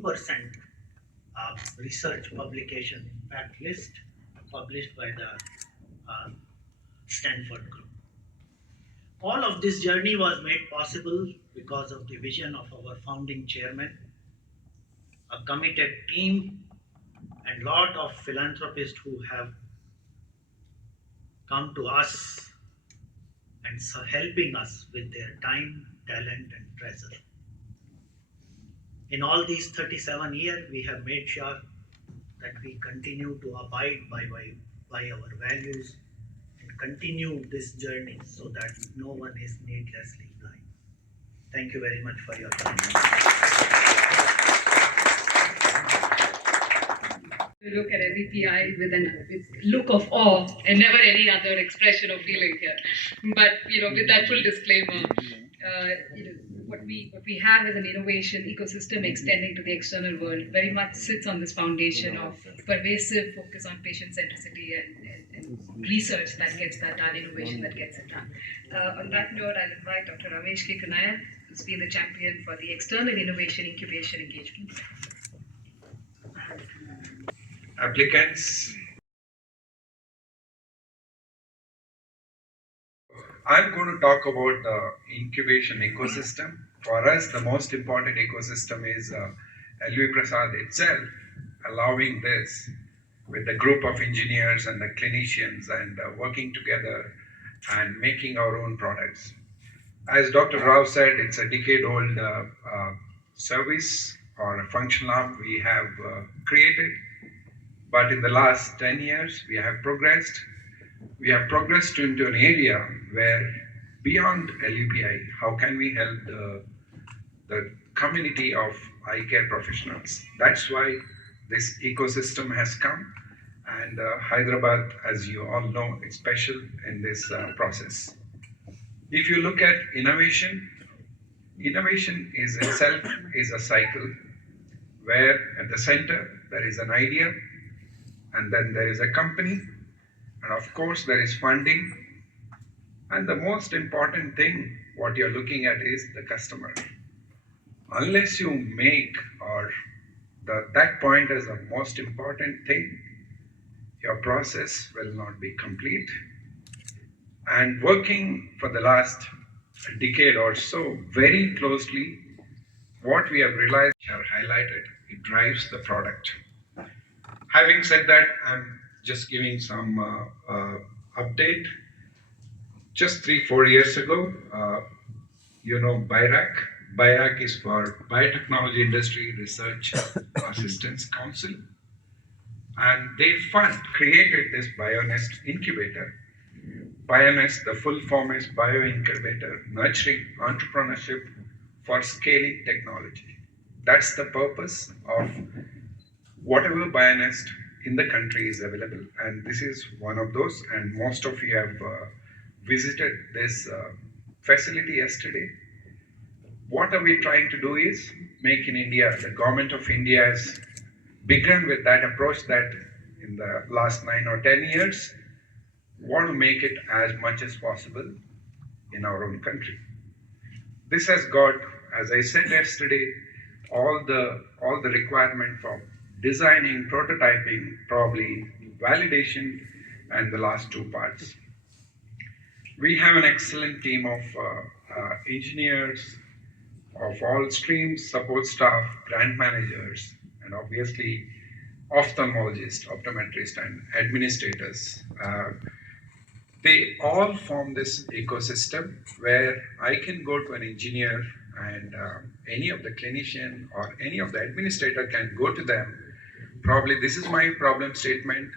2% research publication impact list published by the Stanford Group. All of this journey was made possible because of the vision of our founding chairman, a committed team, and lot of philanthropists who have come to us and helping us with their time, talent, and treasure. In all these 37 years, we have made sure that we continue to abide by our values and continue this journey so that no one is needlessly blind. Thank you very much for your time. We look at LVPEI with a look of awe and never any other expression of feeling here. But with that full disclaimer, what we have as an innovation ecosystem extending to the external world very much sits on this foundation of pervasive focus on patient centricity and research that gets that done, innovation that gets it done. On that note, I'll invite Dr. Ramesh K. Kanaya, who's been the champion for the external innovation incubation engagement. Applicants. I'm going to talk about the incubation ecosystem. For us, the most important ecosystem is LV Prasad itself, allowing this with a group of engineers and the clinicians and working together and making our own products. As Dr. Rao said, it's a decade-old service or a functional app we have created. But in the last 10 years, we have progressed. We have progressed into an area where beyond LVPEI, how can we help the community of eye care professionals? That's why this ecosystem has come. And Hyderabad, as you all know, is special in this process. If you look at innovation is itself is a cycle where at the center there is an idea, and then there is a company, and of course there is funding, and the most important thing what you're looking at is the customer. Unless you make that point as the most important thing, your process will not be complete. And working for the last decade or so very closely, what we have realized are highlighted, it drives the product. Having said that, I'm just giving some update. Just 3-4 years ago, BIRAC. BIRAC is for Biotechnology Industry Research Assistance Council. And they created this BioNest Incubator. BioNest, the full form is Bio Incubator, nurturing entrepreneurship for scaling technology. That's the purpose of whatever BioNest in the country is available, and this is one of those, and most of you have visited this facility yesterday. What are we trying to do is make in India. The government of India has begun with that approach that in the last 9 or 10 years, want to make it as much as possible in our own country. This has got, as I said yesterday, all the requirement for designing, prototyping, probably validation, and the last 2 parts. We have an excellent team of engineers of all streams, support staff, grant managers, and obviously ophthalmologists, optometrists, and administrators. They all form this ecosystem where I can go to an engineer and any of the clinician or any of the administrator can go to them. Probably this is my problem statement.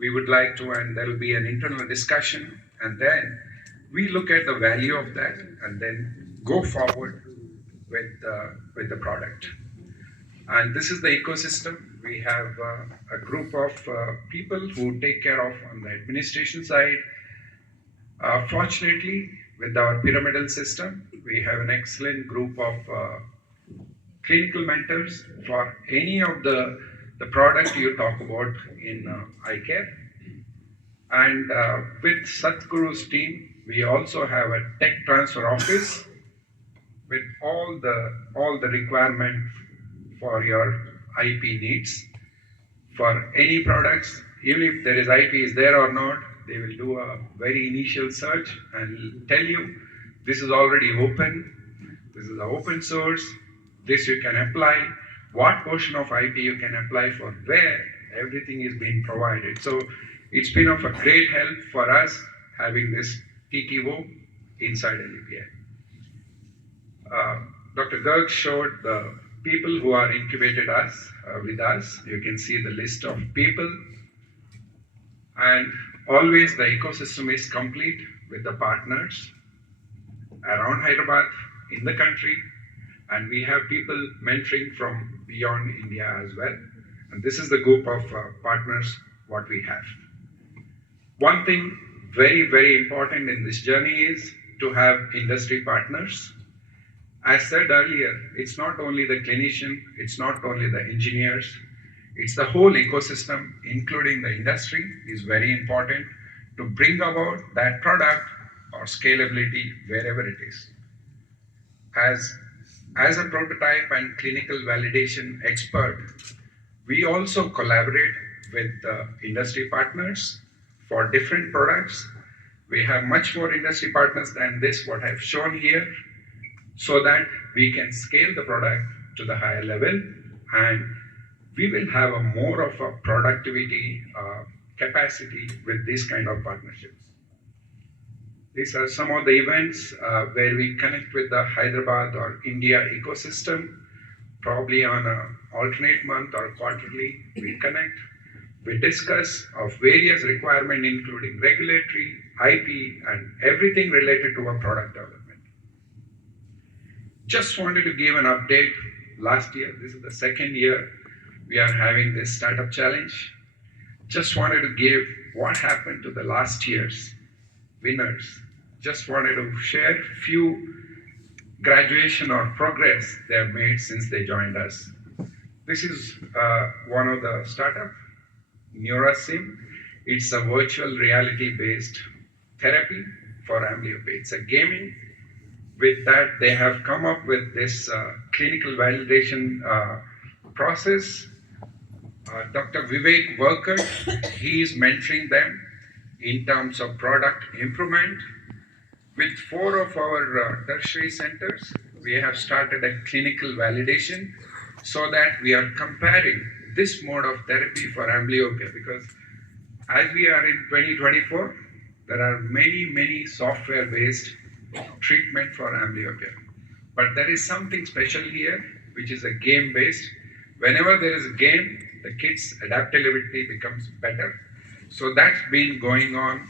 We would like to, and there will be an internal discussion, and then we look at the value of that and then go forward with the product. And this is the ecosystem. We have a group of people who take care of on the administration side. Fortunately, with our pyramidal system, we have an excellent group of clinical mentors for any of the product you talk about in eye care. And with Satguru's team, we also have a tech transfer office with all the requirement for your IP needs. For any products, even if there is IP is there or not, they will do a very initial search and tell you this is already open, this is open source, this you can apply, what portion of IP you can apply for where, everything is being provided. So it's been of a great help for us having this TTO inside LVPEI. Dr. Garg showed the people who are incubated with us. You can see the list of people, and always the ecosystem is complete with the partners around Hyderabad, in the country, and we have people mentoring from beyond India as well. And this is the group of partners what we have. One thing very, very important in this journey is to have industry partners. As said earlier, it's not only the clinician, it's not only the engineers, it's the whole ecosystem, including the industry, is very important to bring about that product or scalability wherever it is. As a prototype and clinical validation expert, we also collaborate with industry partners for different products. We have much more industry partners than this, what I've shown here, so that we can scale the product to the higher level, and we will have a more of a productivity capacity with these kind of partnerships. These are some of the events where we connect with the Hyderabad or India ecosystem, probably on an alternate month or quarterly. We connect, we discuss of various requirements, including regulatory, IP, and everything related to a product development. Just wanted to give an update. Last year, this is the second year we are having this startup challenge. Just wanted to give what happened to the last year's winners. Just wanted to share few graduation or progress they have made since they joined us. This is one of the startup, NeuraSim. It's a virtual reality based therapy for amblyopia. It's a gaming. With that, they have come up with this clinical validation process. Dr. Vivek Worker, he is mentoring them in terms of product improvement. With 4 of our tertiary centers, we have started a clinical validation so that we are comparing this mode of therapy for amblyopia, because as we are in 2024, there are many software-based treatment for amblyopia. But there is something special here, which is a game-based. Whenever there is a game, the kids' adaptability becomes better. So that's been going on.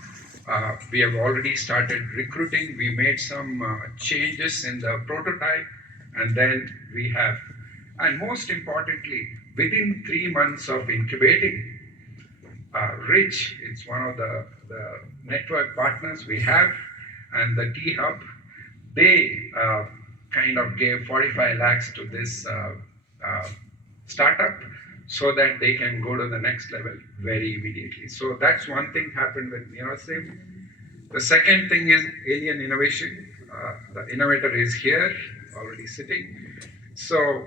We have already started recruiting. We made some changes in the prototype, and then we have, and most importantly, within 3 months of incubating, Rich, it's one of the network partners we have, and the T-Hub, they kind of gave 45 lakhs to this startup so that they can go to the next level very immediately. So that's one thing happened with NeuraSim. The second thing is alien innovation. The innovator is here, already sitting. So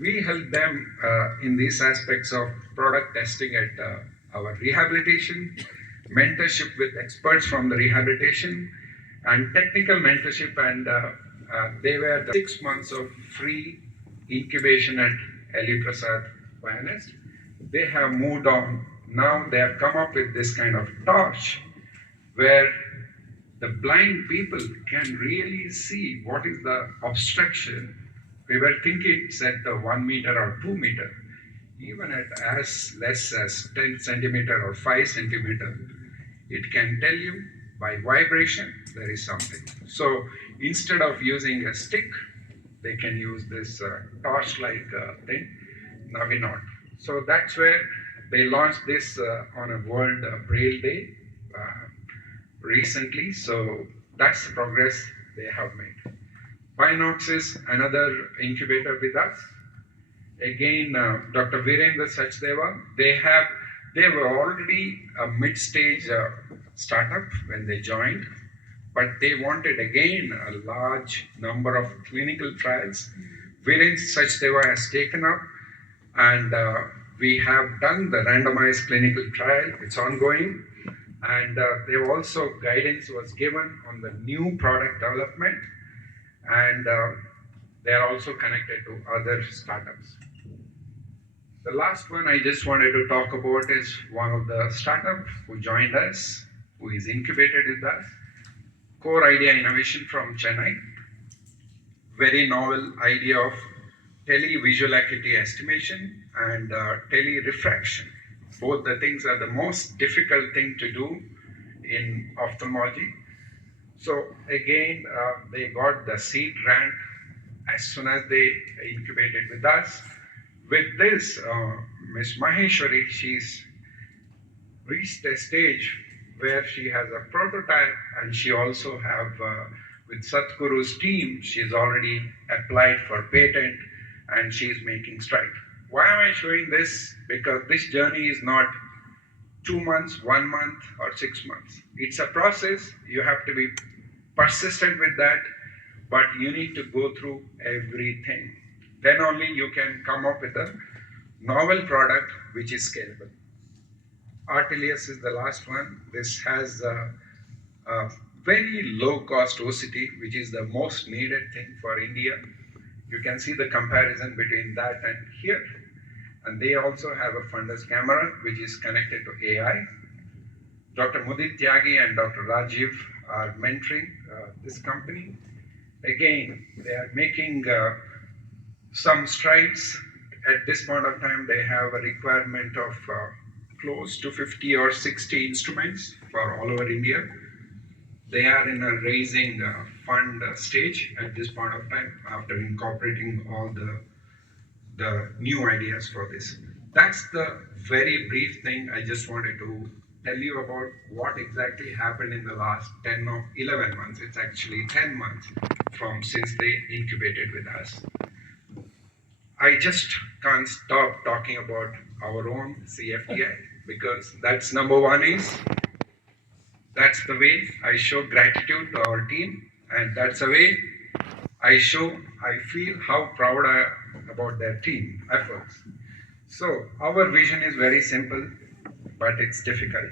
we help them in these aspects of product testing at our rehabilitation, mentorship with experts from the rehabilitation, and technical mentorship, and they were the 6 months of free incubation at Prasad. They have moved on. Now they have come up with this kind of torch where the blind people can really see what is the obstruction. We were thinking it's at the 1 meter or 2 meter, even at as less as 10 centimeter or 5 centimeter. It can tell you by vibration there is something. So instead of using a stick, they can use this torch-like thing. Now we not. So that's where they launched this on a World Braille Day recently. So that's the progress they have made. Binox is another incubator with us. Again, Dr. Virendra Sachdeva, they were already a mid-stage startup when they joined, but they wanted again a large number of clinical trials. Virendra Sachdeva has taken up, And we have done the randomized clinical trial, it's ongoing. And there also guidance was given on the new product development, and they are also connected to other startups. The last one I just wanted to talk about is one of the startups who joined us, who is incubated with us, Core Idea Innovation from Chennai. Very novel idea of televisual acuity estimation and telerefraction. Both the things are the most difficult thing to do in ophthalmology. So again, they got the seed rank as soon as they incubated with us. With this, Ms. Maheshwari, she's reached a stage where she has a prototype, and she also have, with Satguru's team, she's already applied for patent and she's making stride. Why am I showing this? Because this journey is not 2 months, 1 month, or 6 months. It's a process. You have to be persistent with that, but you need to go through everything. Then only you can come up with a novel product which is scalable. Artelius is the last one. This has a very low cost OCT, which is the most needed thing for India. You can see the comparison between that and here. And they also have a fundus camera, which is connected to AI. Dr. Mudit Tyagi and Dr. Rajiv are mentoring this company. Again, they are making some strides. At this point of time, they have a requirement of close to 50 or 60 instruments for all over India. They are in a raising fund stage at this point of time after incorporating all the new ideas for this. That's the very brief thing I just wanted to tell you about what exactly happened in the last 10 or 11 months. It's actually 10 months from since they incubated with us. I just can't stop talking about our own CFTI because that's number one is, that's the way I show gratitude to our team, and that's the way I feel how proud I am about their team efforts. So our vision is very simple, but it's difficult.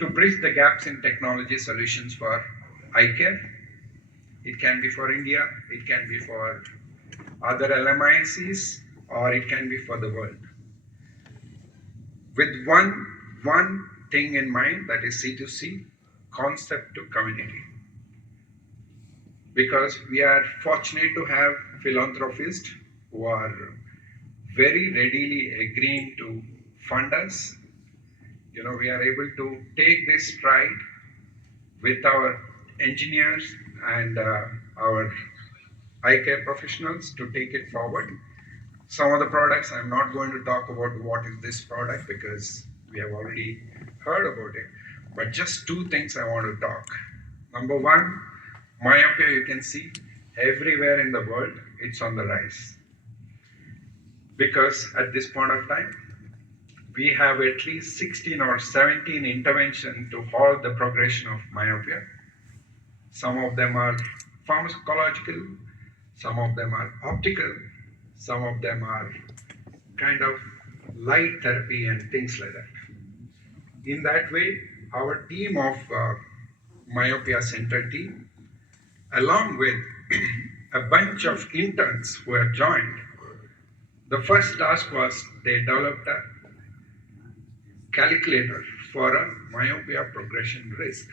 To bridge the gaps in technology solutions for eye care. It can be for India, it can be for other LMICs, or it can be for the world. With one thing in mind, that is C2C, concept to community. Because we are fortunate to have philanthropists who are very readily agreeing to fund us. You know, we are able to take this stride with our engineers and our eye care professionals to take it forward. Some of the products, I'm not going to talk about what is this product because we have already heard about it, but just two things I want to talk. Number one, myopia, you can see everywhere in the world, it's on the rise. Because at this point of time, we have at least 16 or 17 interventions to halt the progression of myopia. Some of them are pharmacological, some of them are optical, some of them are kind of light therapy and things like that. In that way, our team of myopia center team, along with a bunch of interns who have joined, the first task was they developed a calculator for a myopia progression risk.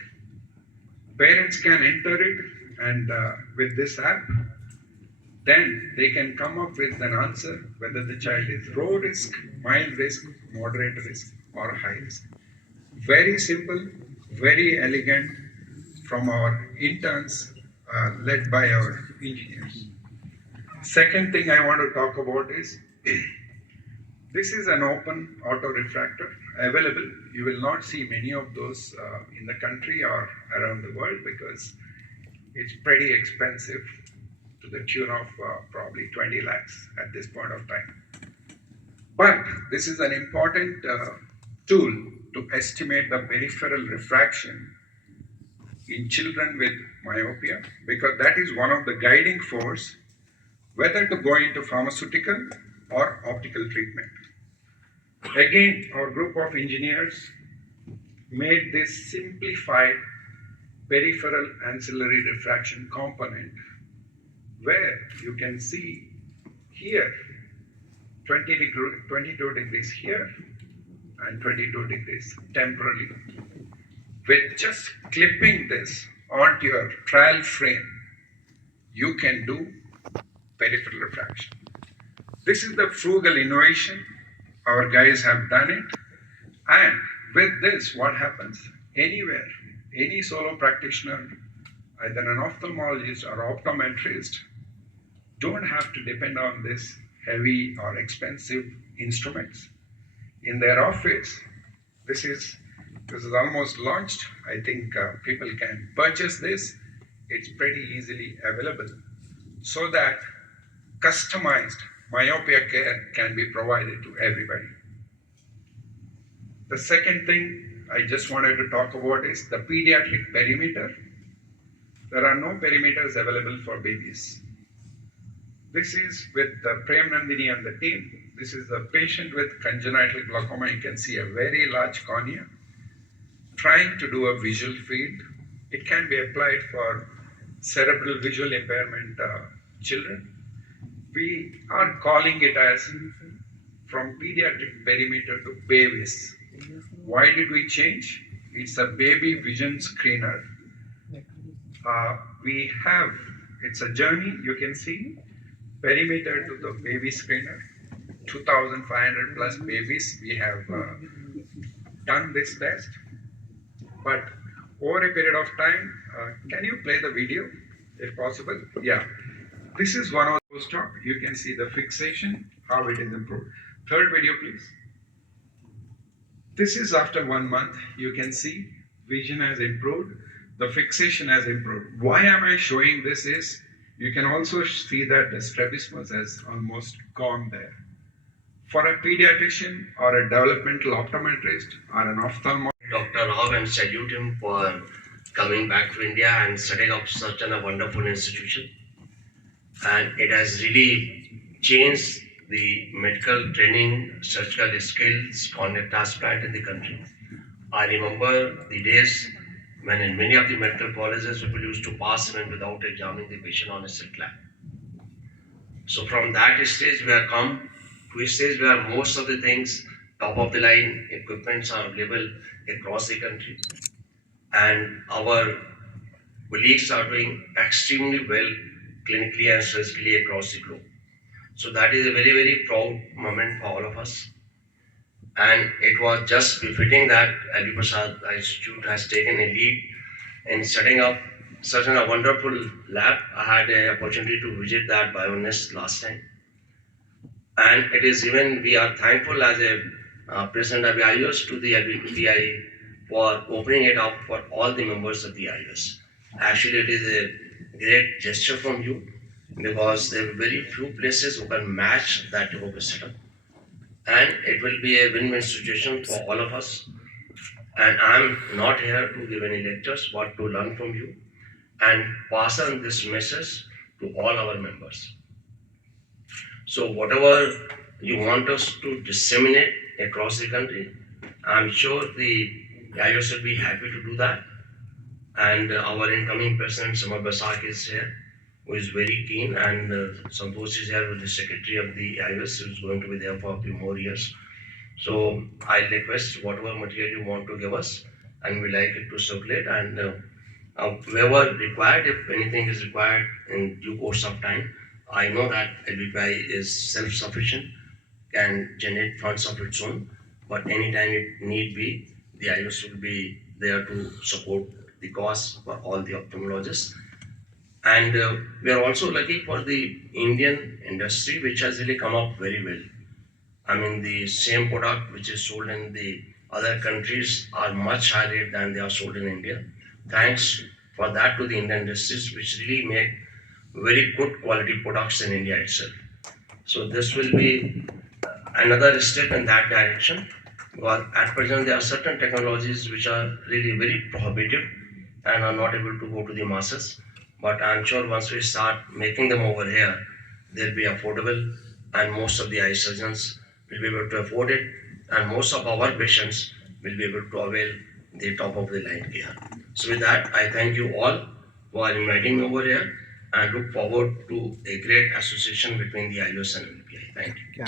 Parents can enter it, and with this app, then they can come up with an answer whether the child is low risk, mild risk, moderate risk, or high risk. Very simple, very elegant from our interns led by our engineers. Second thing I want to talk about is this is an open auto refractor available. You will not see many of those in the country or around the world because it's pretty expensive to the tune of probably 20 lakhs at this point of time. But this is an important tool to estimate the peripheral refraction in children with myopia because that is one of the guiding force whether to go into pharmaceutical or optical treatment. Again, our group of engineers made this simplified peripheral ancillary refraction component where you can see here 22 degrees here and 22 degrees temporarily. With just clipping this onto your trial frame, you can do peripheral refraction. This is the frugal innovation. Our guys have done it. And with this, what happens? Anywhere, any solo practitioner, either an ophthalmologist or optometrist, don't have to depend on this heavy or expensive instruments. In their office, this is almost launched. I think people can purchase this. It's pretty easily available so that customized myopia care can be provided to everybody. The second thing I just wanted to talk about is the pediatric perimeter. There are no perimeters available for babies. This is with Prem Nandini and the team. This is a patient with congenital glaucoma. You can see a very large cornea. Trying to do a visual field. It can be applied for cerebral visual impairment children. We are calling it as from pediatric perimeter to babies. Why did we change? It's a baby vision screener. It's a journey, you can see, perimeter to the baby screener. 2,500 plus babies we have done this test. But over a period of time, can you play the video if possible? Yeah. This is one of those talk. You can see the fixation, how it is improved. Third video, please. This is after 1 month. You can see vision has improved. The fixation has improved. Why am I showing this is, you can also see that the strabismus has almost gone there. For a pediatrician or a developmental optometrist or an ophthalmologist, Dr. Rao, and salute him for coming back to India and setting up such a wonderful institution. And it has really changed the medical training, surgical skills, cornea transplant in the country. I remember the days when in many of the medical colleges people used to pass even without examining the patient on a slit lamp. So from that stage we have come to a stage where most of the things, top of the line equipments are available across the country. And our colleagues are doing extremely well clinically and surgically across the globe. So that is a very, very proud moment for all of us. And it was just befitting that LV Prasad Institute has taken a lead in setting up such a wonderful lab. I had an opportunity to visit that BioNest last time. And it is even, we are thankful as a president of the IOS to the LVPEI for opening it up for all the members of the IOS. Actually, it is a great gesture from you because there are very few places who can match that type of setup. And it will be a win-win situation for all of us. And I'm not here to give any lectures, but to learn from you and pass on this message to all our members. So whatever you want us to disseminate across the country, I'm sure the IOS will be happy to do that. And our incoming president, Samar Basak, is here, who is very keen, and Santosh is here with the secretary of the IOS, who is going to be there for a few more years. So I request whatever material you want to give us, and we like it to circulate, and wherever required, if anything is required in due course of time. I know that LVPEI is self-sufficient, can generate funds of its own, but anytime it need be, the IOS will be there to support the cause for all the ophthalmologists. And we are also lucky for the Indian industry, which has really come up very well. I mean, the same product which is sold in the other countries are much higher rate than they are sold in India. Thanks for that to the Indian industries, which really make very good quality products in India itself. So this will be another step in that direction, because at present there are certain technologies which are really very prohibitive and are not able to go to the masses. But I'm sure once we start making them over here, they'll be affordable and most of the eye surgeons will be able to afford it, and most of our patients will be able to avail the top of the line care. So with that, I thank you all for inviting me over here and look forward to a great association between the IOS and LVPEI. Thank you.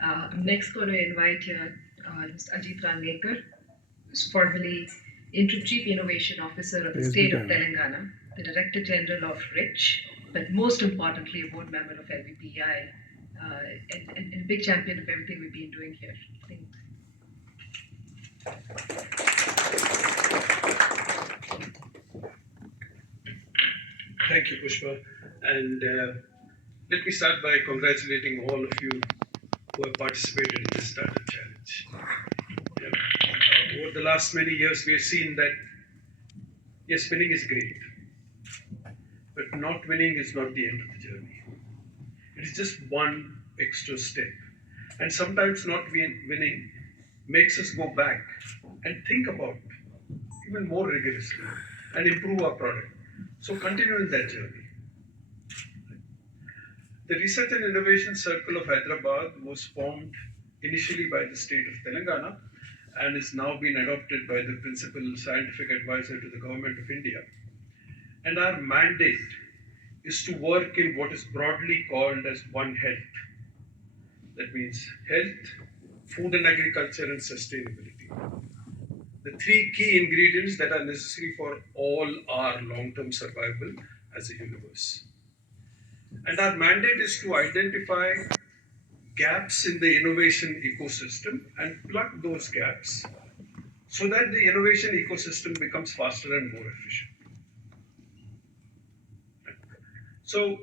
I'm next going to invite here Mr. Ajit Rangnekar, who's formerly Interim Chief Innovation Officer of the state of Telangana, the Director General of RICH, but most importantly, a board member of LVPEI, and a big champion of everything we've been doing here. Thank you, Pushpa. And let me start by congratulating all of you who have participated in this startup challenge. Over the last many years, we have seen that, yes, winning is great, but not winning is not the end of the journey. It is just one extra step. And sometimes not winning makes us go back and think about even more rigorously and improve our product. So continue in that journey. The Research and Innovation Circle of Hyderabad was formed initially by the state of Telangana and is now being adopted by the principal scientific advisor to the government of India. And our mandate is to work in what is broadly called as One Health. That means health, food and agriculture, and sustainability. The three key ingredients that are necessary for all our long-term survival as a universe. And our mandate is to identify gaps in the innovation ecosystem and plug those gaps so that the innovation ecosystem becomes faster and more efficient. So,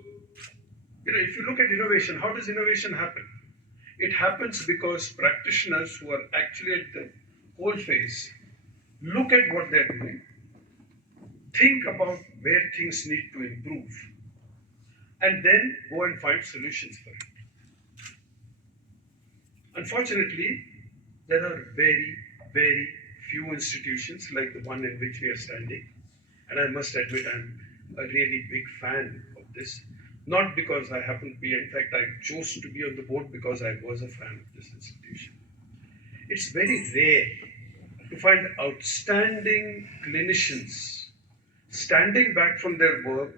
if you look at innovation, how does innovation happen? It happens because practitioners who are actually at the coalface look at what they're doing, think about where things need to improve, and then go and find solutions for it. Unfortunately, there are very, very few institutions like the one in which we are standing, and I must admit I'm a really big fan of this. Not because I happen to be, in fact, I chose to be on the board because I was a fan of this institution. It's very rare to find outstanding clinicians standing back from their work,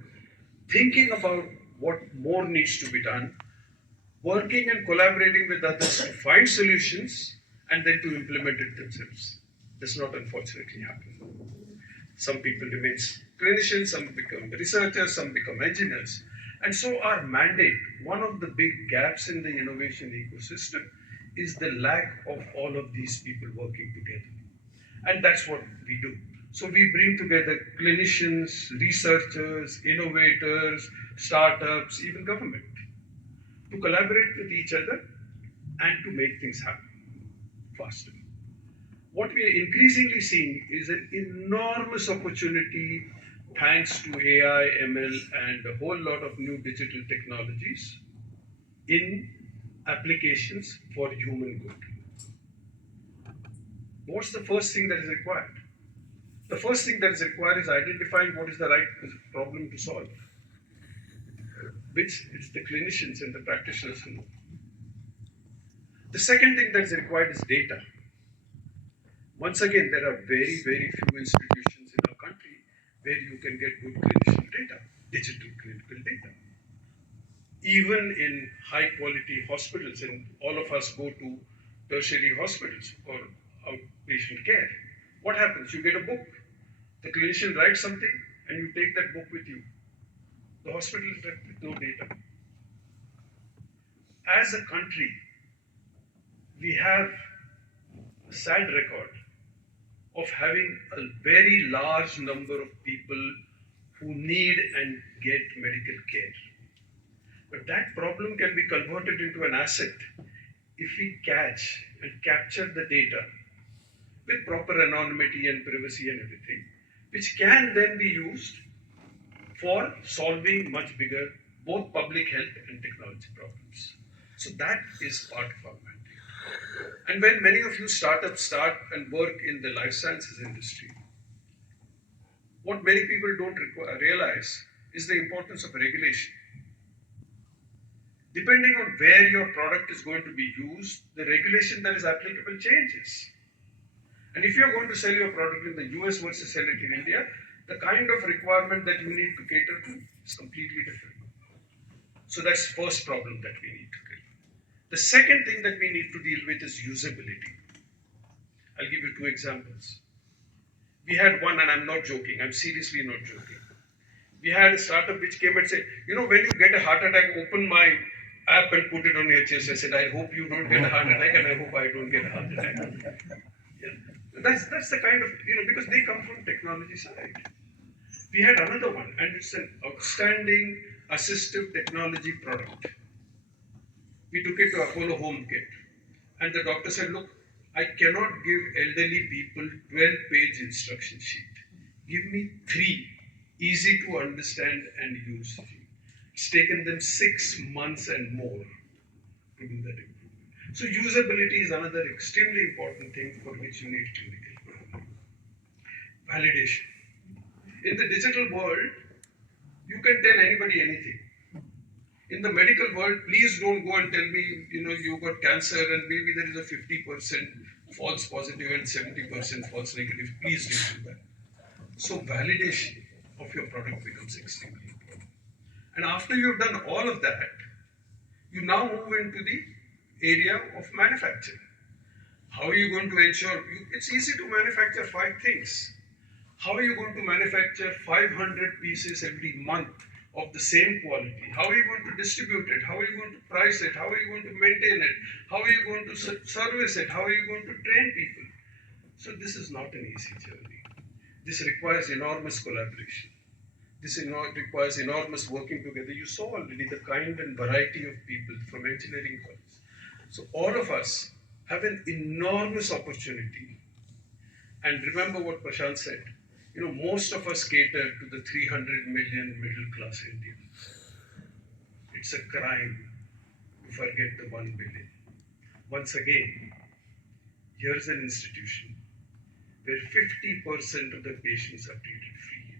thinking about what more needs to be done, working and collaborating with others to find solutions and then to implement it themselves. Does not unfortunately happen. Some people remain clinicians, some become researchers, some become engineers. And so our mandate, one of the big gaps in the innovation ecosystem, is the lack of all of these people working together. And that's what we do. So we bring together clinicians, researchers, innovators, startups, even government, to collaborate with each other and to make things happen faster. What we are increasingly seeing is an enormous opportunity thanks to AI, ML, and a whole lot of new digital technologies in applications for human good. What's the first thing that is required? The first thing that is required is identifying what is the right problem to solve, which it's the clinicians and the practitioners who know. The second thing that is required is data. Once again, there are very, very few institutions in our country where you can get good clinician data, digital clinical data. Even in high quality hospitals, and all of us go to tertiary hospitals for outpatient care. What happens? You get a book. The clinician writes something and you take that book with you. The hospital is left with no data. As a country, we have a sad record of having a very large number of people who need and get medical care. But that problem can be converted into an asset if we catch and capture the data with proper anonymity and privacy and everything, which can then be used for solving much bigger both public health and technology problems. So that is part of our mandate. And when many of you startups start and work in the life sciences industry, what many people don't realize is the importance of regulation. depending on where your product is going to be used, the regulation that is applicable changes. And if you're going to sell your product in the US versus sell it in India, the kind of requirement that you need to cater to is completely different. So that's the first problem that we need to deal with. The second thing that we need to deal with is usability. I'll give you two examples. We had one, and I'm not joking, I'm seriously not joking. We had a startup which came and said, when you get a heart attack, open my app and put it on your chest. I said, I hope you don't get a heart attack, and I hope I don't get a heart attack. Yeah. That's the kind of, because they come from technology side. We had another one, and it's an outstanding assistive technology product. We took it to Apollo Home Kit, and the doctor said, look, I cannot give elderly people 12-page instruction sheet. Give me 3 easy to understand and use. It's taken them 6 months and more to do that improvement. So usability is another extremely important thing for which you need clinical validation. In the digital world, you can tell anybody anything. In the medical world, please don't go and tell me, you got cancer and maybe there is a 50% false positive and 70% false negative. Please don't do that. So validation of your product becomes extremely important. And after you've done all of that, you now move into the area of manufacturing. How are you going to ensure, it's easy to manufacture 5 things. How are you going to manufacture 500 pieces every month of the same quality? How are you going to distribute it? How are you going to price it? How are you going to maintain it? How are you going to service it? How are you going to train people? So this is not an easy journey. This requires enormous collaboration. This requires enormous working together. You saw already the kind and variety of people from engineering colleges. So all of us have an enormous opportunity. And remember what Prasad said. Most of us cater to the 300 million middle class Indians. It's a crime to forget the 1 billion. Once again, here's an institution where 50% of the patients are treated free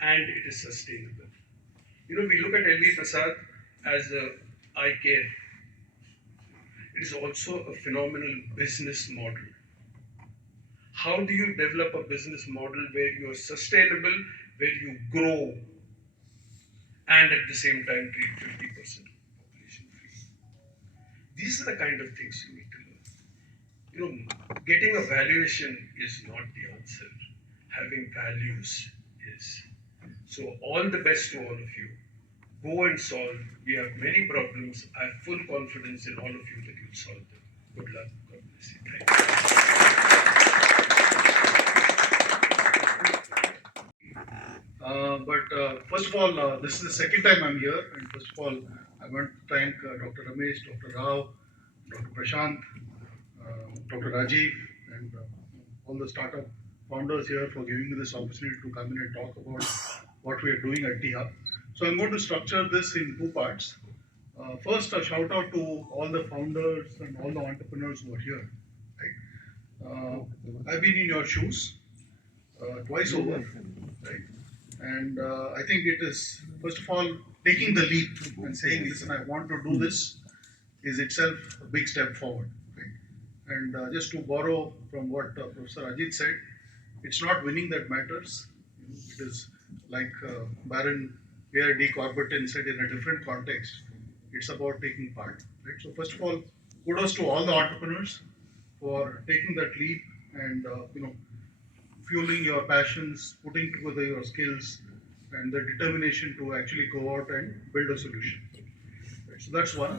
and it is sustainable. We look at LV Prasad as a eye care. It is also a phenomenal business model. How do you develop a business model where you are sustainable, where you grow, and at the same time treat 50% of the population free? These are the kind of things you need to learn. Getting a valuation is not the answer. Having values is. So all the best to all of you. Go and solve. We have many problems. I have full confidence in all of you that you'll solve them. Good luck. God bless you. Thank you. First of all, this is the second time I'm here, and first of all, I want to thank Dr. Ramesh, Dr. Rao, Dr. Prashant, Dr. Rajiv, and all the startup founders here for giving me this opportunity to come in and talk about what we are doing at T-Hub. So I'm going to structure this in 2 parts. First, a shout out to all the founders and all the entrepreneurs who are here. Right? I've been in your shoes twice over, right? And I think it is, first of all, taking the leap and saying, listen, I want to do this is itself a big step forward. Right? And just to borrow from what Professor Ajit said, it's not winning that matters. It is like Baron Pierre de Coubertin said in a different context, it's about taking part. Right? So first of all, kudos to all the entrepreneurs for taking that leap and fueling your passions, putting together your skills, and the determination to actually go out and build a solution. Right, so that's one.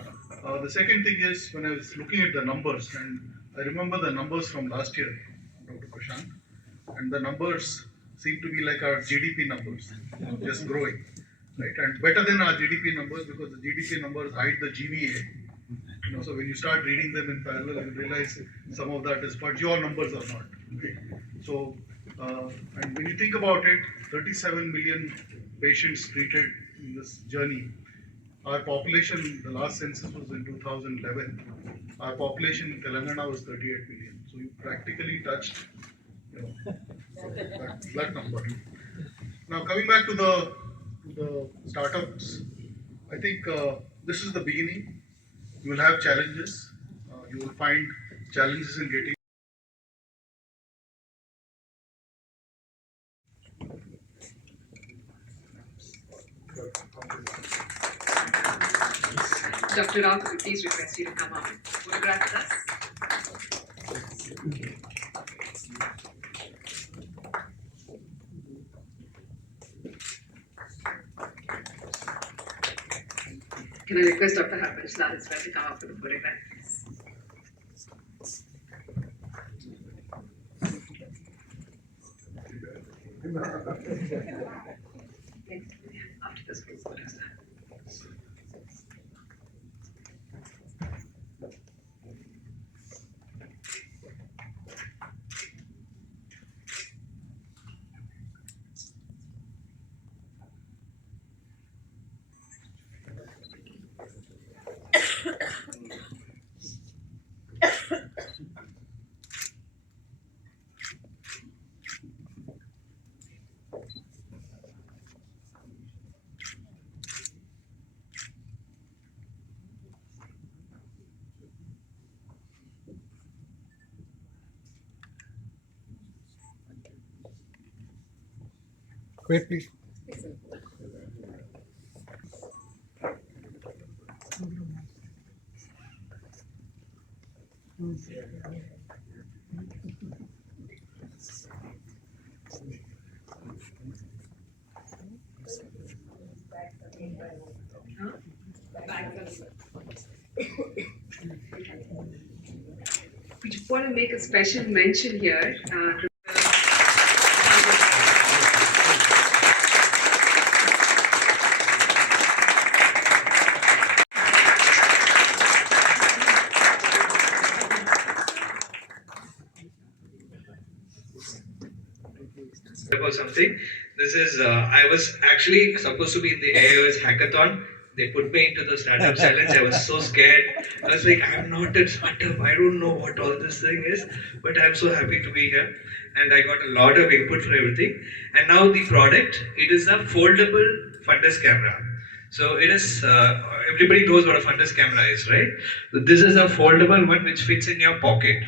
The second thing is, when I was looking at the numbers, and I remember the numbers from last year, Dr. Prashant, and the numbers seem to be like our GDP numbers, just growing, right? And better than our GDP numbers, because the GDP numbers hide the GVA. So when you start reading them in parallel, you realize some of that is, but your numbers are not. Right? So, and when you think about it, 37 million patients treated in this journey. Our population, the last census was in 2011. Our population in Telangana was 38 million. So you practically touched, that number. Now coming back to the startups, I think this is the beginning. You will have challenges. You will find challenges in getting. Dr. Rao, could we please request you to come up and photograph with us? Can I request Dr. Prasad as well to come up for the photograph, please? After this, please, photos. Wait, please. We just want to make a special mention here. About something. This is, I was actually supposed to be in the AIOS hackathon. They put me into the startup challenge. I was so scared. I was like, I'm not a startup. I don't know what all this thing is, but I'm so happy to be here. And I got a lot of input for everything. And now the product, it is a foldable fundus camera. So it is, everybody knows what a fundus camera is, right? So this is a foldable one which fits in your pocket.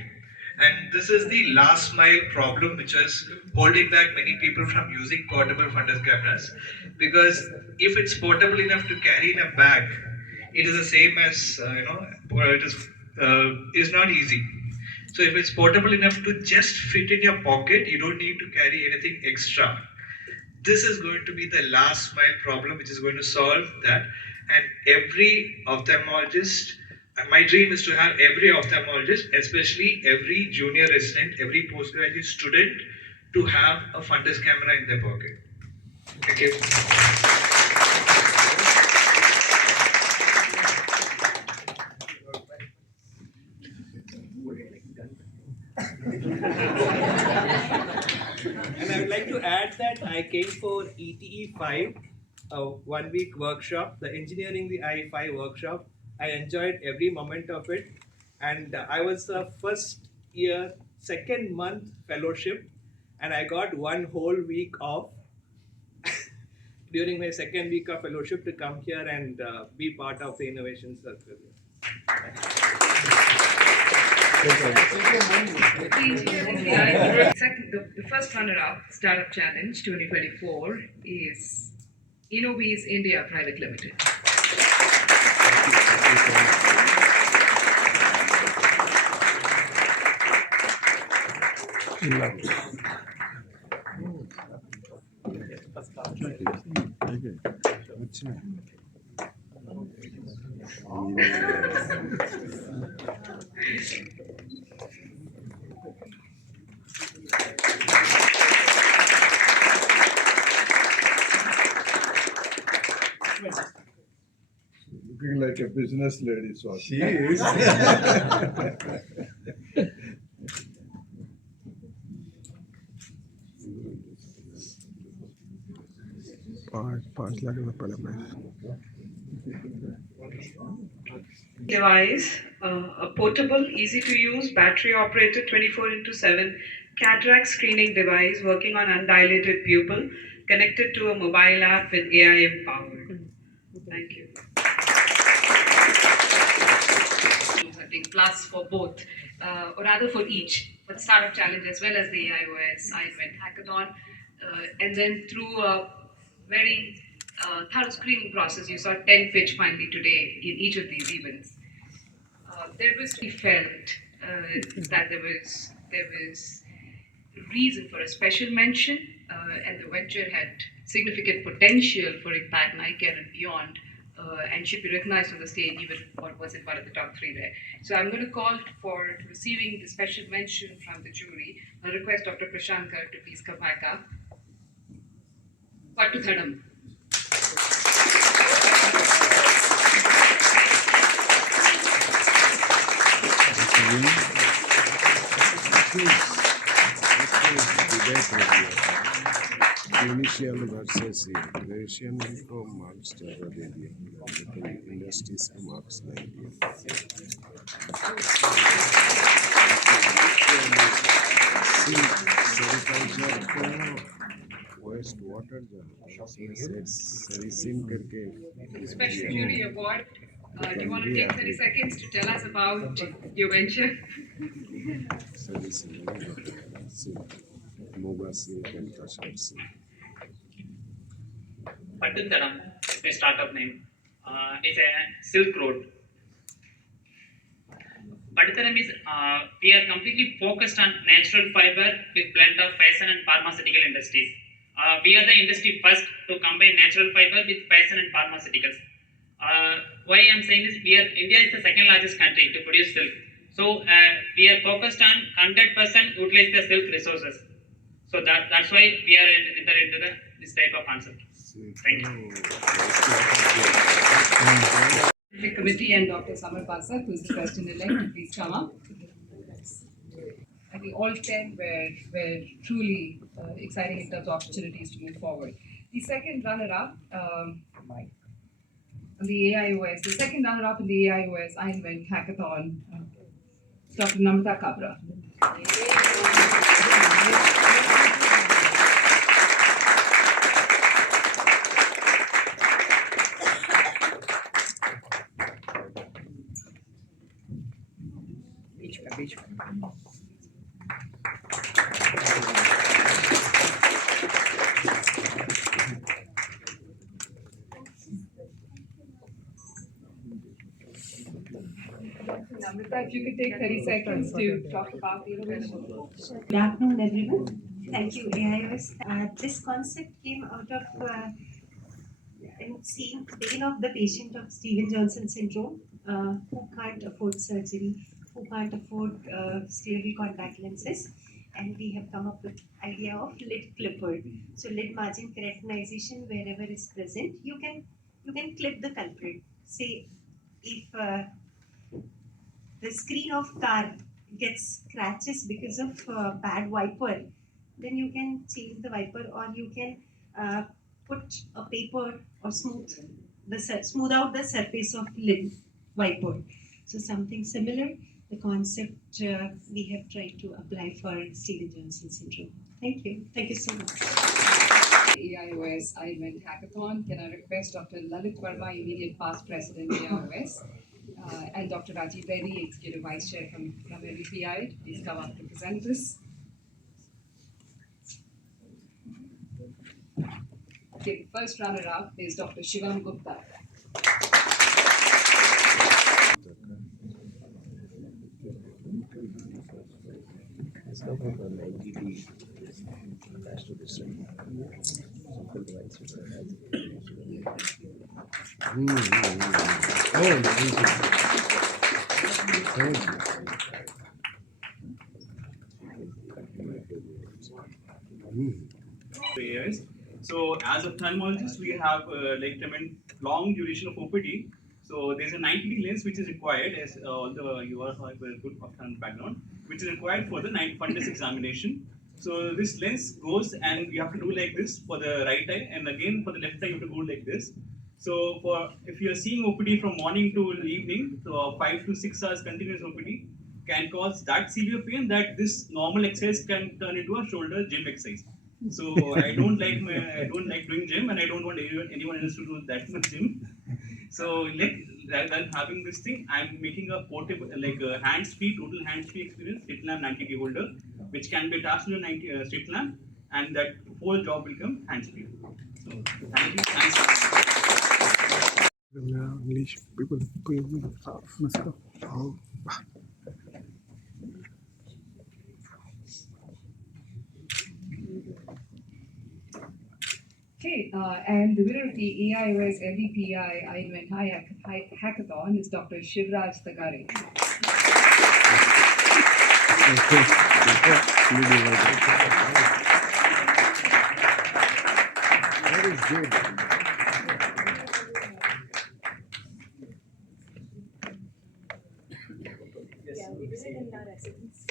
And this is the last mile problem which was holding back many people from using portable fundus cameras. Because if it's portable enough to carry in a bag, it is the same as, it is not easy. So if it's portable enough to just fit in your pocket, you don't need to carry anything extra. This is going to be the last mile problem which is going to solve that. And every ophthalmologist, my dream is to have every ophthalmologist, especially every junior resident, every postgraduate student, to have a fundus camera in their pocket. Thank you. And I would like to add that I came for ETE 5, a 1 week workshop, the Engineering the Eye 5 workshop. I enjoyed every moment of it. And I was a first year, second month fellowship, and I got 1 whole week off during my second week of fellowship to come here and be part of the innovation circle. The first runner-up Startup Challenge 2024 is Innovies India Private Limited. Looking like a business lady, so She is. Device, a portable, easy to use, battery operated 24/7 cataract screening device working on undilated pupil, connected to a mobile app with AI empowered. Thank you. meeting plus for both, or rather for each, for the Startup Challenge as well as the AIOS iInvent Hackathon. And then through a very thorough screening process, you saw 10 pitch finally today in each of these events. We felt that there was reason for a special mention, and the venture had significant potential for impact in eye care and beyond, and should be recognized on the stage, even what was it one of the top 3 there. So I'm going to call for receiving the special mention from the jury. I request Dr. Prasad to please come back up. Pattu Thadam. Tunisian versus Eurasian from Marx to Arabia. Industries from Marx West water Special jury award. Do you want to take 30 seconds to tell us about your venture? Pattantaram is my startup name. It's a Silk Road. Pattantaram is we are completely focused on natural fiber with blend of fashion and pharmaceutical industries. We are the industry first to combine natural fiber with fashion and pharmaceuticals. Why I am saying this, India is the second largest country to produce silk. So we are focused on 100% utilize the silk resources. So that's why we are into this type of concept. Thank you. The committee and Dr. Samar Prasad, who is the president-elect, please come up. I think all 10 were truly exciting in terms of opportunities to move forward. The second runner-up, the AIOS, the second runner-up in the AIOS iInvent Hackathon, Dr. Namrata Kabra. Namrata, if you could take 30 seconds to talk about the innovation. Good afternoon, everyone. Thank you, AIOS. This concept came out of seeing the pain of the patient of Stevens-Johnson syndrome who can't afford surgery, who can't afford sterile contact lenses. And we have come up with idea of lid clipper. So lid margin keratinization wherever is present, you can clip the culprit. Say if the screen of car gets scratches because of bad wiper, then you can change the wiper, or you can put a paper or smooth out the surface of lid wiper. So something similar, the concept we have tried to apply for Stevens-Johnson syndrome. Thank you. Thank you so much. AIOS iInvent Hackathon. Can I request Dr. Lalit Verma, immediate past president AIOS, and Dr. Rajiv Reddy, executive vice chair from LVPEI, please come up to present this. Okay, the first runner-up is Dr. Shivam Gupta. Years. So as ophthalmologists, we have long duration of OPD. So there's a 90 lens which is required, as although you are have a good ophthalmic background, which is required for the fundus examination. So this lens goes and you have to do like this for the right eye, and again for the left eye you have to go like this. So if you are seeing OPD from morning to evening, so 5 to 6 hours continuous OPD can cause that severe pain that this normal exercise can turn into a shoulder gym exercise. So I don't like doing gym, and I don't want anyone else to do that much gym. So rather than having this thing, I'm making a portable, like a hands-free, total hands-free experience, street lamp 90 key holder, which can be attached to a 90 street lamp, and that whole job will come hands-free. So thank you. Thanks. English people must go. Oh. Okay, and the winner of the AIOS LVPEI Invent Hackathon is Dr. Shivraj Tagare. That is good. Yeah, we did it in our residence.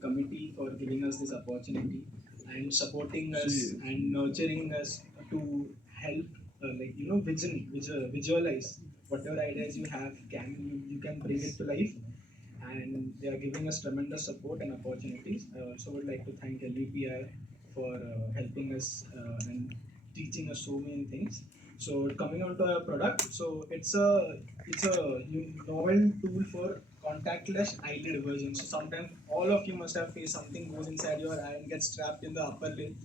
Committee for giving us this opportunity and supporting us and nurturing us to help visualize whatever ideas you have, you can bring it to life, and they are giving us tremendous support and opportunities. I also would like to thank LVPI for helping us and teaching us so many things. So coming on to our product, so it's a novel tool for contactless eyelid version. So sometimes all of you must have faced something goes inside your eye and gets trapped in the upper lid.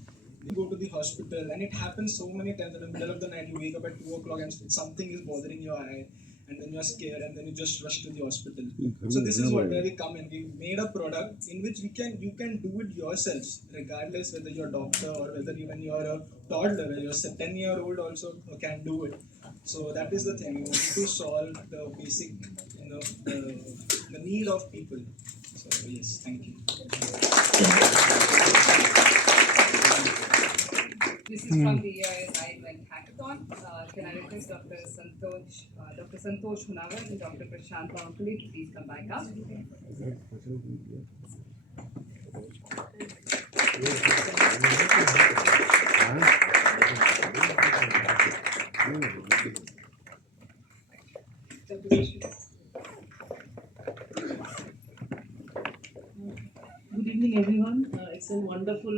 You go to the hospital, and it happens so many times in the middle of the night. You wake up at 2 o'clock and something is bothering your eye, and then you're scared, and then you just rush to the hospital. So this is where we come in. We made a product in which you can do it yourself, regardless whether you're a doctor or whether even you're a toddler, whether you're a 10-year-old also can do it. So that is the thing. We want to solve the basic, the need of people. So yes, thank you. This is from the AIOS Invent Hackathon. Can I request Dr. Santosh Hunawar and Dr. Prasad to please come back up? Good evening, everyone. It's a wonderful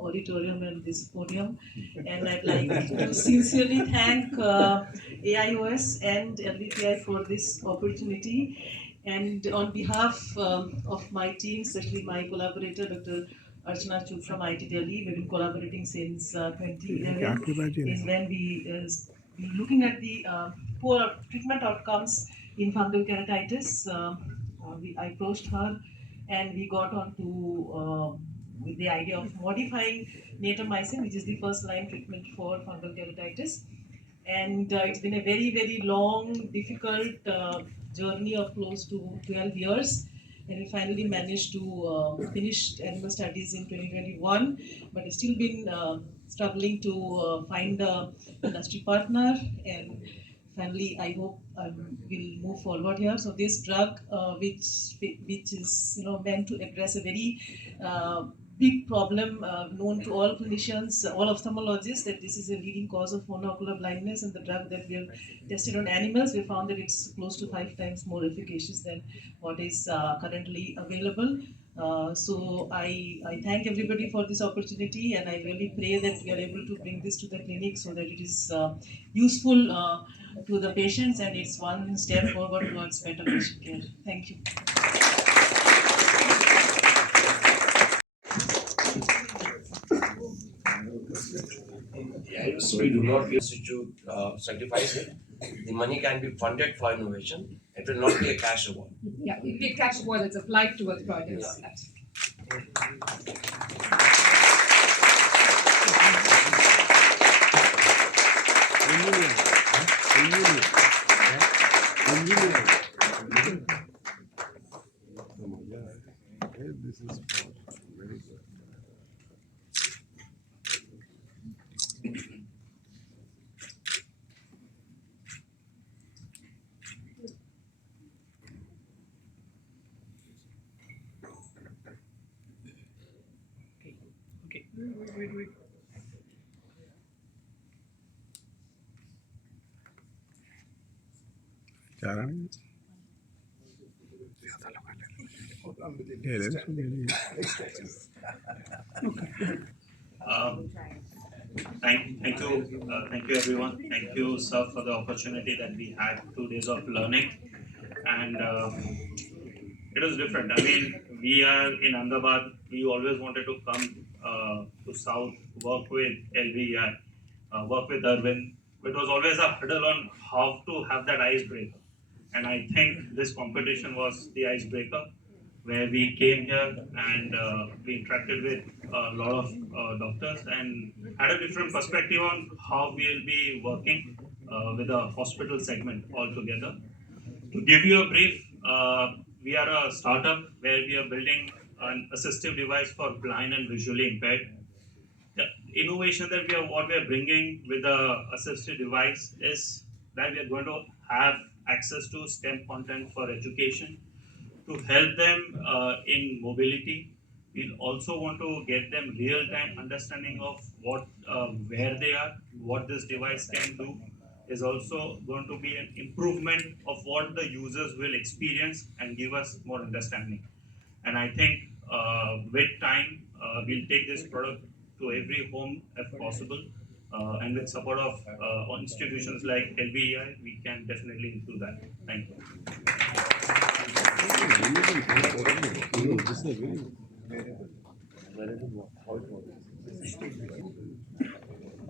auditorium and this podium, and I'd like to sincerely thank AIOS and LVPI for this opportunity. And on behalf of my team, especially my collaborator, Dr. Archana Chub from IT Delhi, we've been collaborating since 2011. Is when we been looking at the poor treatment outcomes in fungal keratitis. I approached her, and we got on to with the idea of modifying natamycin, which is the first line treatment for fungal keratitis. And it's been a very, very long, difficult journey of close to 12 years. And we finally managed to finish animal studies in 2021, but it's still been struggling to find a industry partner. And finally, I hope we'll move forward here. So this drug, which is meant to address a very big problem known to all clinicians, all ophthalmologists, that this is a leading cause of monocular blindness, and the drug that we have tested on animals, we found that it's close to 5 times more efficacious than what is currently available. So I thank everybody for this opportunity, and I really pray that we are able to bring this to the clinic so that it is useful to the patients, and it's one step forward towards better patient care. Thank you. So we do not institute certifies it. The money can be funded for innovation. It will not be a cash award. Yeah, it will be a cash award that's applied towards projects. This is very good. Okay. Wait. Thank you everyone. Thank you, sir, for the opportunity that we had 2 days of learning, and it was different. I mean, we are in Ahmedabad. We always wanted to come to South, work with LVEI, work with Arvind. It was always a hurdle on how to have that icebreaker, and I think this competition was the icebreaker, where we came here and we interacted with a lot of doctors and had a different perspective on how we'll be working with the hospital segment altogether. To give you a brief, we are a startup where we are building an assistive device for blind and visually impaired. The innovation that what we are bringing with the assistive device is that we are going to have access to STEM content for education to help them in mobility. We also want to get them real-time understanding of where they are, what this device can do. Is also going to be an improvement of what the users will experience and give us more understanding. And I think with time, we'll take this product to every home if possible. And with support of institutions like LVEI, we can definitely do that. Thank you.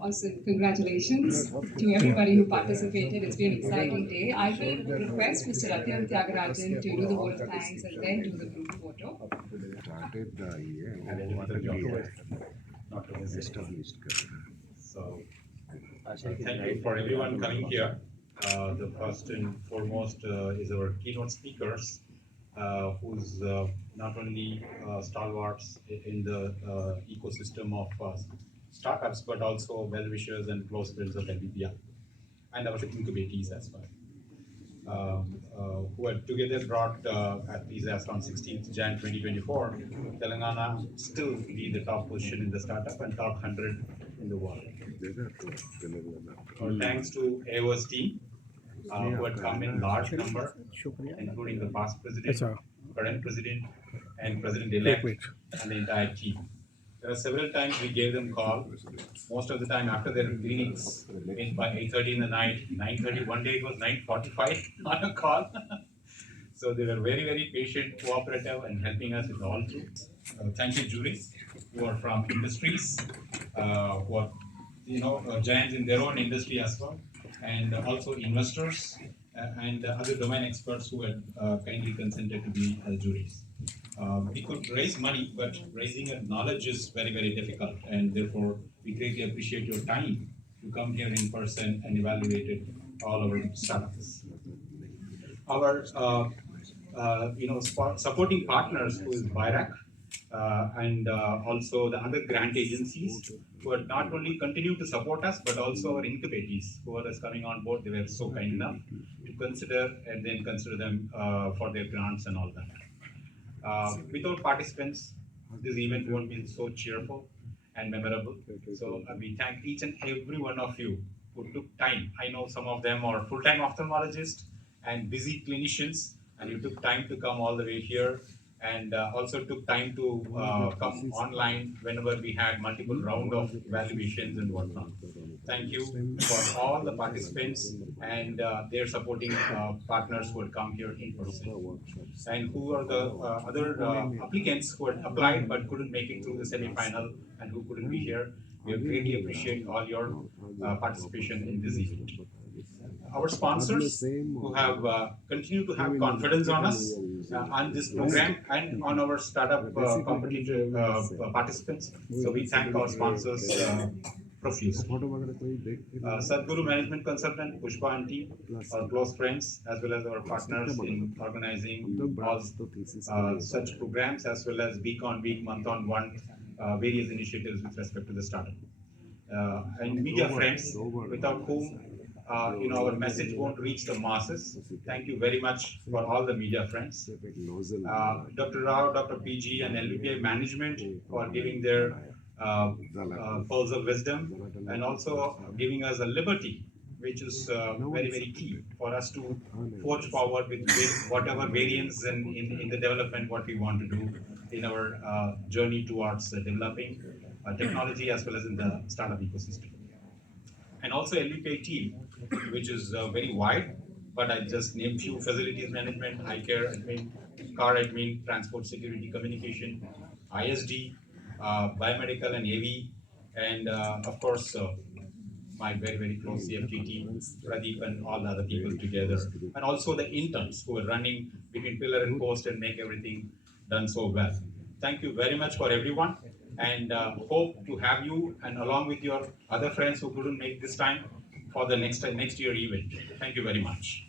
Awesome. Congratulations to everybody who participated. It's been an exciting day. I will request Mr. Atyam Tyagarajan to do the vote of thanks and then do the group photo. So, thank you for everyone coming here. The first and foremost is our keynote speakers, who's not only stalwarts in the ecosystem of startups, but also well-wishers and close friends of LVPEI, and our incubatees as well, who had together brought, at least as on 16th Jan 2024, Telangana still be the top position in the startup and top 100 in the world. Thanks to AOS team, who had come in large number, including the past president, current president, and president-elect, and the entire team. There are several times we gave them call. Most of the time after their clinics, by 8:30 in the night, 9:30. One day it was 9:45 on a call. So they were very, very patient, cooperative, and helping us with all through. Thank you, juries, who are from industries, who are giants in their own industry as well, and also investors and other domain experts who had kindly consented to be juries. We could raise money, but raising knowledge is very, very difficult, and therefore we greatly appreciate your time to come here in person and evaluate all our startups. Our supporting partners, who is BIRAC, and also the other grant agencies, who had not only continued to support us, but also our incubatees, who are coming on board. They were so kind enough to consider them for their grants and all that. Without participants, this event won't be so cheerful and memorable. So we thank each and every one of you who took time. I know some of them are full-time ophthalmologists and busy clinicians, and you took time to come all the way here, and also took time to come online whenever we had multiple round of evaluations and whatnot. Thank you for all the participants and their supporting partners who had come here in person, and who are the other applicants who had applied but couldn't make it through the semi-final and who couldn't be here. We greatly appreciate all your participation in this event. Our sponsors, who have continued to have confidence on us, on this program, and on our startup competitive participants. So we thank our sponsors profusely. Sadhguru Management Consultant, Pushpa and team, our close friends, as well as our partners in organizing all such programs, as well as week on week, month on month, various initiatives with respect to the startup. And media friends, without whom our message won't reach the masses. Thank you very much for all the media friends. Dr. Rao, Dr. PG, and LVPEI management for giving their pearls of wisdom, and also giving us a liberty which is very, very key for us to forge forward with whatever variance in the development what we want to do in our journey towards developing technology as well as in the startup ecosystem. And also LVPEI team, which is very wide, but I just named few: facilities management, eye care admin, car admin, transport security communication, ISD, biomedical and AV, and of course my very, very close CFT team, Pradeep and all the other people together, and also the interns who are running between pillar and post and make everything done so well. Thank you very much for everyone, and hope to have you and along with your other friends who couldn't make this time for the next year event. Thank you very much.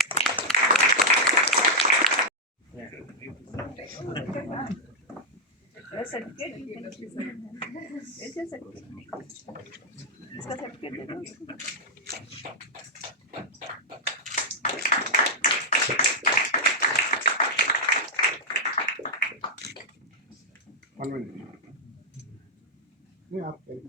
One minute. Yeah, okay.